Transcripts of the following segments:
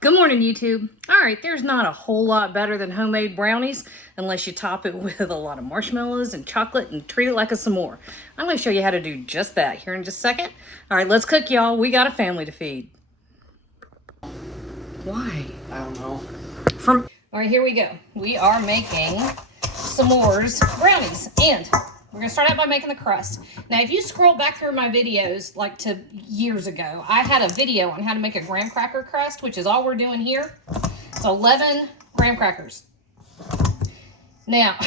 Good morning, YouTube. All right, there's not a whole lot better than homemade brownies unless you top it with a lot of marshmallows and chocolate and treat it like a s'more. I'm going to show you how to do just that here in just a second. All right, let's cook, y'all. We got a family to feed. Why? I don't know. All right, here we go. We are making S'mores Brownies, and we're gonna start out by making the crust. Now, if you scroll back through my videos, like to years ago, I had a video on how to make a graham cracker crust, which is all we're doing here. It's 11 graham crackers. Now,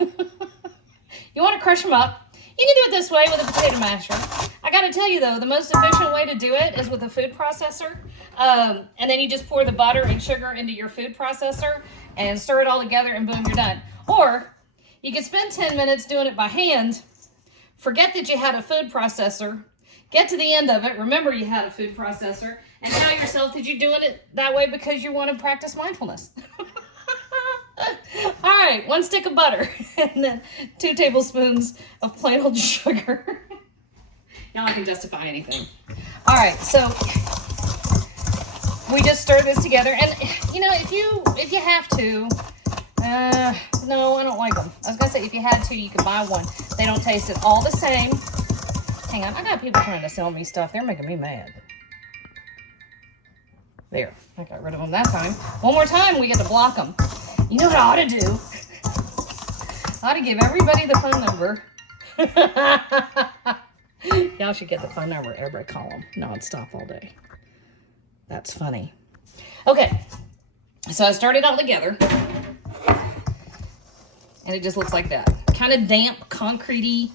you wanna crush them up. You can do it this way with a potato masher. I gotta tell you though, the most efficient way to do it is with a food processor. And then you just pour the butter and sugar into your food processor and stir it all together and boom, you're done. Or you can spend 10 minutes doing it by hand, forget that you had a food processor, get to the end of it, remember you had a food processor, and tell yourself that you're doing it that way because you want to practice mindfulness. All right, 1 stick of butter and then 2 tablespoons of plain old sugar. Now I can justify anything. All right, so we just stir this together, and you know, if you have to, no, I don't like them. I was gonna say if you had to, you could buy one. They don't taste at all the same. Hang on, I got people trying to sell me stuff. They're making me mad. There, I got rid of them that time. One more time, we get to block them. You know what I ought to do? I ought to give everybody the phone number. Y'all should get the phone number. Everybody call them nonstop all day. That's funny. Okay, so I started all together. And it just looks like that. Kind of damp, concrete-y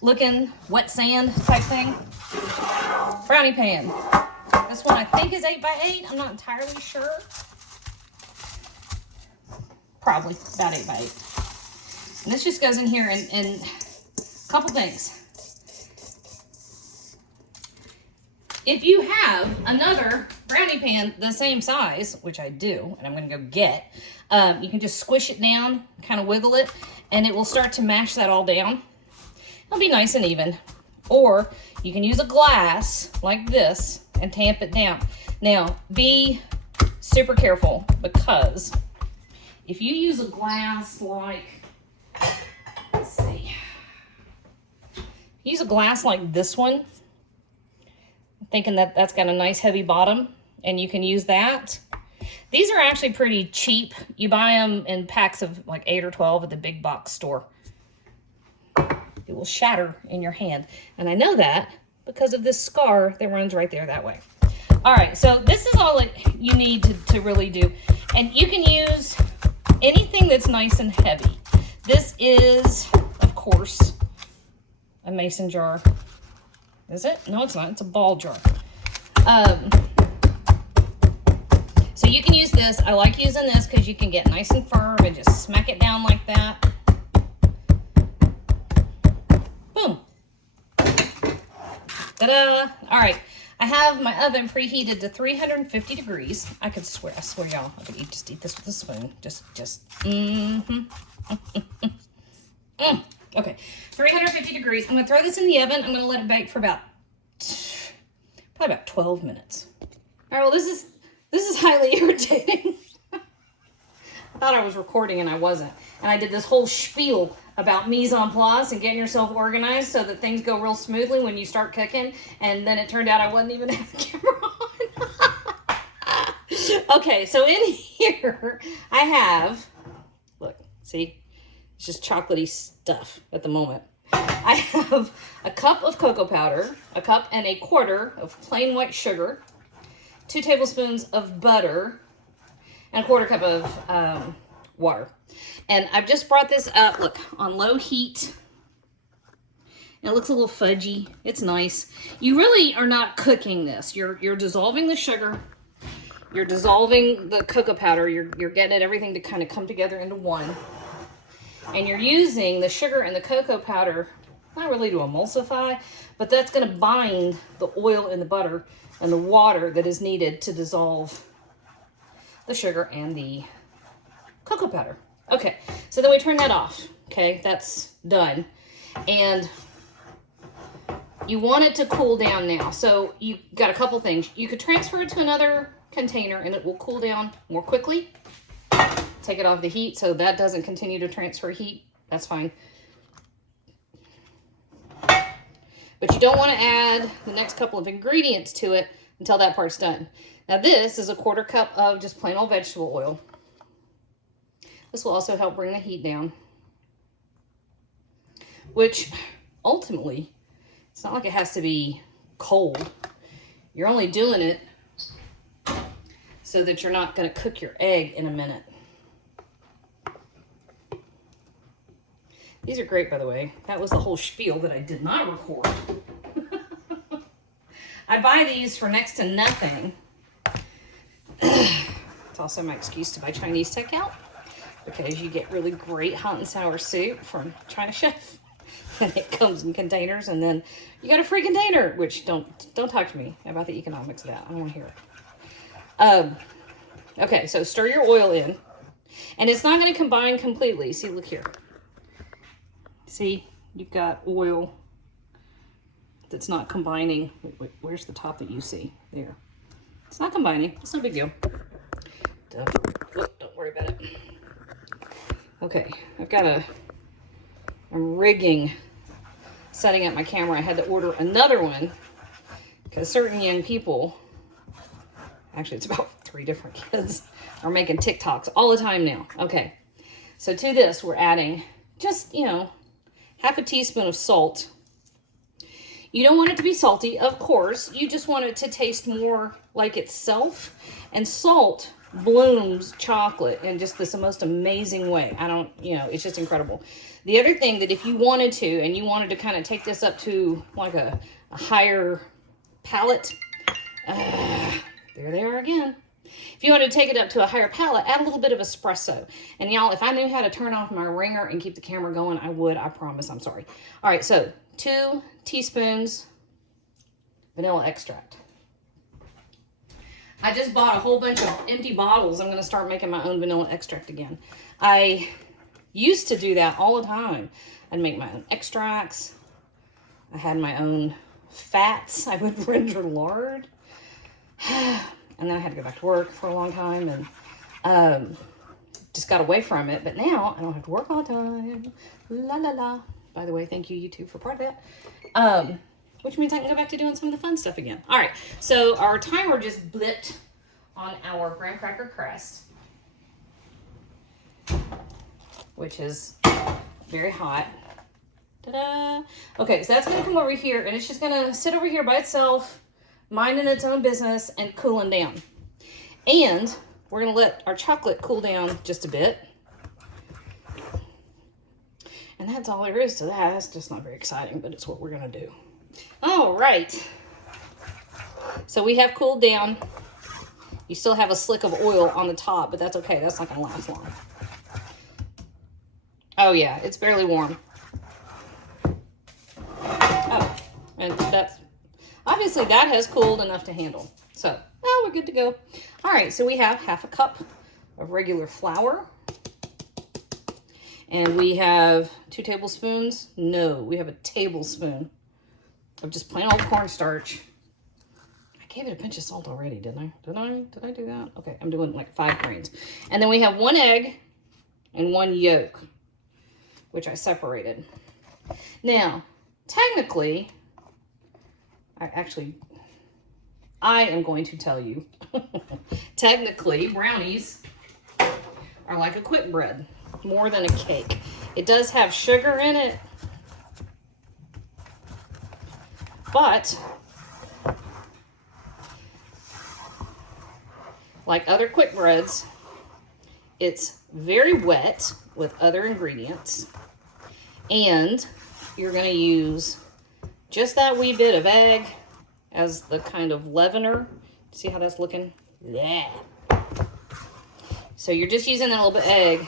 looking, wet sand type thing. Brownie pan. This one I think is 8x8. I'm not entirely sure. Probably about 8x8. And this just goes in here and a couple things. If you have another brownie pan the same size, which I do, and I'm going to go get, you can just squish it down, kind of wiggle it, and it will start to mash that all down. It'll be nice and even. Or you can use a glass like this and tamp it down. Now, be super careful, because if you use a glass like, let's see, use a glass like this one, thinking that that's got a nice heavy bottom, and you can use that. These are actually pretty cheap. You buy them in packs of like 8 or 12 at the big box store. It will shatter in your hand. And I know that because of this scar that runs right there that way. All right, so this is all you need to really do. And you can use anything that's nice and heavy. This is, of course, a mason jar. Is it? No, it's not. It's a ball jar. So you can use this. I like using this because you can get nice and firm and just smack it down like that. Boom. Ta-da! All right. I have my oven preheated to 350 degrees. I swear y'all, I could just eat this with a spoon. Okay, 350 degrees. I'm gonna throw this in the oven. I'm gonna let it bake for probably about 12 minutes. All right, well, this is highly irritating. I thought I was recording and I wasn't. And I did this whole spiel about mise en place and getting yourself organized so that things go real smoothly when you start cooking. And then it turned out I wasn't even have the camera on. Okay, so in here I have, look, see? It's just chocolatey stuff at the moment. I have a cup of cocoa powder, a cup and a quarter of plain white sugar, 2 tablespoons of butter, and a quarter cup of water. And I've just brought this up, look, on low heat. It looks a little fudgy. It's nice. You really are not cooking this. You're dissolving the sugar. You're dissolving the cocoa powder. You're getting everything to kind of come together into one. And you're using the sugar and the cocoa powder, not really to emulsify, but that's going to bind the oil and the butter and the water that is needed to dissolve the sugar and the cocoa powder. Okay, so then we turn that off. Okay, that's done. And you want it to cool down now. So you got a couple things. You could transfer it to another container and it will cool down more quickly. Take it off the heat so that doesn't continue to transfer heat. That's fine. But you don't want to add the next couple of ingredients to it until that part's done. Now this is a 1/4 cup of just plain old vegetable oil. This will also help bring the heat down. Which ultimately, it's not like it has to be cold. You're only doing it so that you're not going to cook your egg in a minute. These are great, by the way. That was the whole spiel that I did not record. I buy these for next to nothing. It's also my excuse to buy Chinese takeout because you get really great hot and sour soup from China Chef. And it comes in containers, and then you got a free container, which don't talk to me about the economics of that. I don't want to hear it. Okay, so stir your oil in. And it's not going to combine completely. See, look here. See, you've got oil that's not combining. Wait, where's the top that you see? There. It's not combining. It's no big deal. Don't worry about it. Okay, I'm rigging, setting up my camera. I had to order another one because certain young people, actually it's about 3 different kids, are making TikToks all the time now. Okay, so to this we're adding just, half a teaspoon of salt. You don't want it to be salty, of course. You just want it to taste more like itself. And salt blooms chocolate in just this most amazing way. It's just incredible. The other thing that if you wanted to, and you wanted to kind of take this up to like a higher palate, there they are again. If you want to take it up to a higher palate, add a little bit of espresso. And y'all, if I knew how to turn off my ringer and keep the camera going, I would, I promise. I'm sorry. All right, so 2 teaspoons vanilla extract. I just bought a whole bunch of empty bottles. I'm going to start making my own vanilla extract again. I used to do that all the time. I'd make my own extracts. I had my own fats. I would render lard. And then I had to go back to work for a long time and just got away from it. But now I don't have to work all the time. La la la. By the way, thank you, YouTube, for part of that. Which means I can go back to doing some of the fun stuff again. All right, so our timer just blipped on our graham cracker crust, which is very hot. Ta-da! Okay, so that's gonna come over here, and it's just gonna sit over here by itself, minding its own business and cooling down. And we're gonna let our chocolate cool down just a bit. And that's all there is to that. That's just not very exciting, but it's what we're gonna do. All right. So we have cooled down. You still have a slick of oil on the top, but that's okay. That's not gonna last long. Oh yeah, it's barely warm. Oh, and that's, obviously that has cooled enough to handle. So, we're good to go. All right, so we have half a cup of regular flour. And we have 2 tablespoons. No, we have a tablespoon of just plain old cornstarch. I gave it a pinch of salt already, didn't I? Did I do that? Okay, I'm doing like 5 grains. And then we have 1 egg and 1 yolk, which I separated. Now, technically, I am going to tell you, technically, brownies are like a quick bread, more than a cake. It does have sugar in it, but like other quick breads, it's very wet with other ingredients, and you're going to use just that wee bit of egg as the kind of leavener. See how that's looking? Yeah. So you're just using that little bit of egg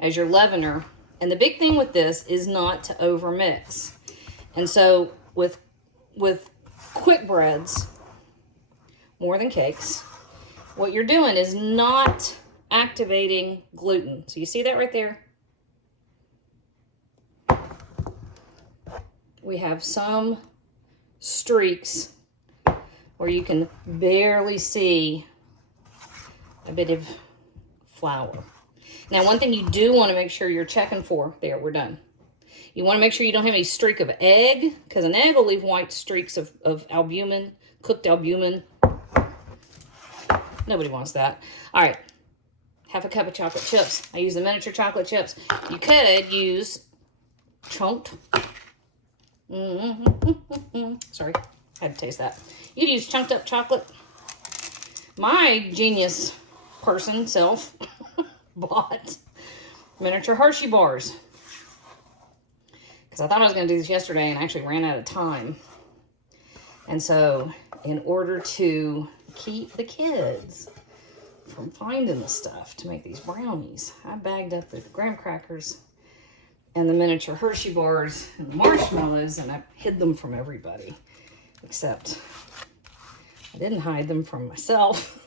as your leavener. And the big thing with this is not to over mix. And so with quick breads, more than cakes, what you're doing is not activating gluten. So you see that right there? We have some streaks, where you can barely see a bit of flour. Now, one thing you do want to make sure you're checking for, there, we're done. You want to make sure you don't have any streak of egg, because an egg will leave white streaks of albumin, cooked albumin. Nobody wants that. All right, half a cup of chocolate chips. I use the miniature chocolate chips. You could use chunked. Sorry, had to taste that. You'd use chunked up chocolate. My genius person self bought miniature Hershey bars, because I thought I was going to do this yesterday and I actually ran out of time. And so in order to keep the kids from finding the stuff to make these brownies, I bagged up the graham crackers and the miniature Hershey bars and the marshmallows, and I hid them from everybody, except I didn't hide them from myself.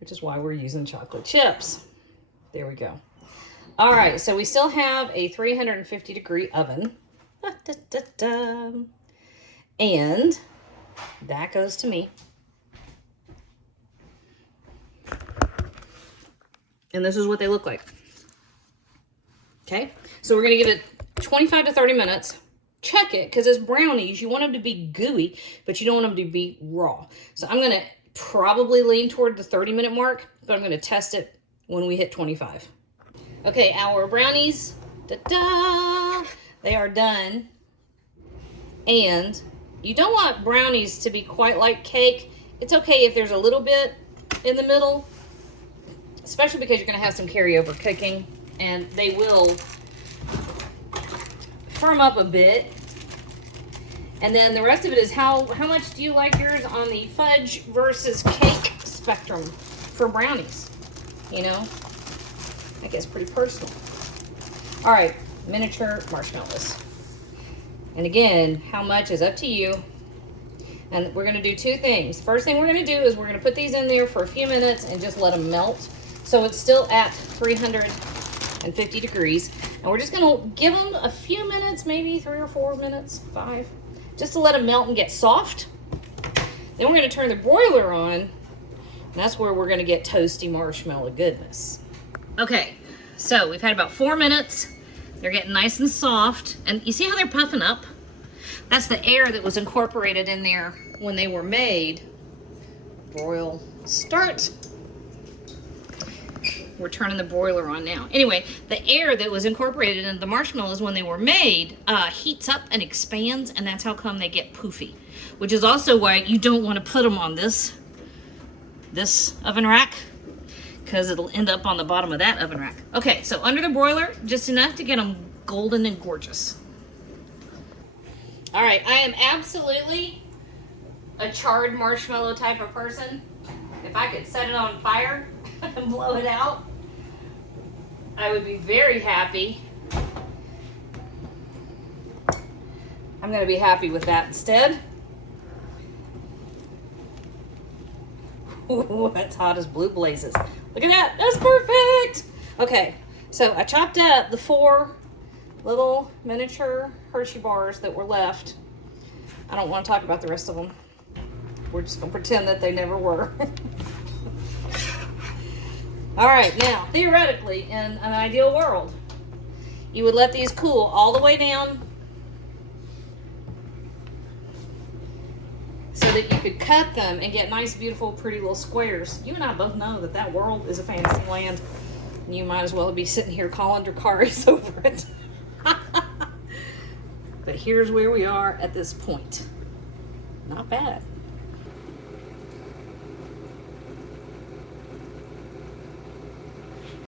Which is why we're using chocolate chips. There we go. All right, so we still have a 350-degree oven. And that goes to me. And this is what they look like. Okay, so we're going to give it 25 to 30 minutes. Check it, because as brownies, you want them to be gooey, but you don't want them to be raw. So I'm going to probably lean toward the 30-minute mark, but I'm going to test it when we hit 25. Okay, our brownies, ta-da, they are done. And you don't want brownies to be quite like cake. It's okay if there's a little bit in the middle, especially because you're going to have some carryover cooking, and they will firm up a bit. And then the rest of it is how much do you like yours on the fudge versus cake spectrum for brownies? You know, I guess pretty personal. All right, miniature marshmallows. And again, how much is up to you. And we're gonna do two things. First thing we're gonna do is we're gonna put these in there for a few minutes and just let them melt. So it's still at 350 degrees. And we're just gonna give them a few minutes, maybe 3 or 4 minutes, 5, just to let them melt and get soft. Then we're gonna turn the broiler on, and that's where we're gonna get toasty marshmallow goodness. Okay, so we've had about 4 minutes. They're getting nice and soft. And you see how they're puffing up? That's the air that was incorporated in there when they were made. Broil, start. We're turning the broiler on now. Anyway, the air that was incorporated into the marshmallows when they were made heats up and expands, and that's how come they get poofy. Which is also why you don't want to put them on this oven rack, because it'll end up on the bottom of that oven rack. Okay, so under the broiler, just enough to get them golden and gorgeous. All right, I am absolutely a charred marshmallow type of person. If I could set it on fire and blow it out, I would be very happy. I'm gonna be happy with that instead. Ooh, that's hot as blue blazes. Look at that, that's perfect. Okay, so I chopped up the 4 little miniature Hershey bars that were left. I don't want to talk about the rest of them. We're just gonna pretend that they never were. All right, now, theoretically, in an ideal world, you would let these cool all the way down so that you could cut them and get nice, beautiful, pretty little squares. You and I both know that that world is a fantasy land, and you might as well be sitting here calling Dracarys over it. But here's where we are at this point. Not bad.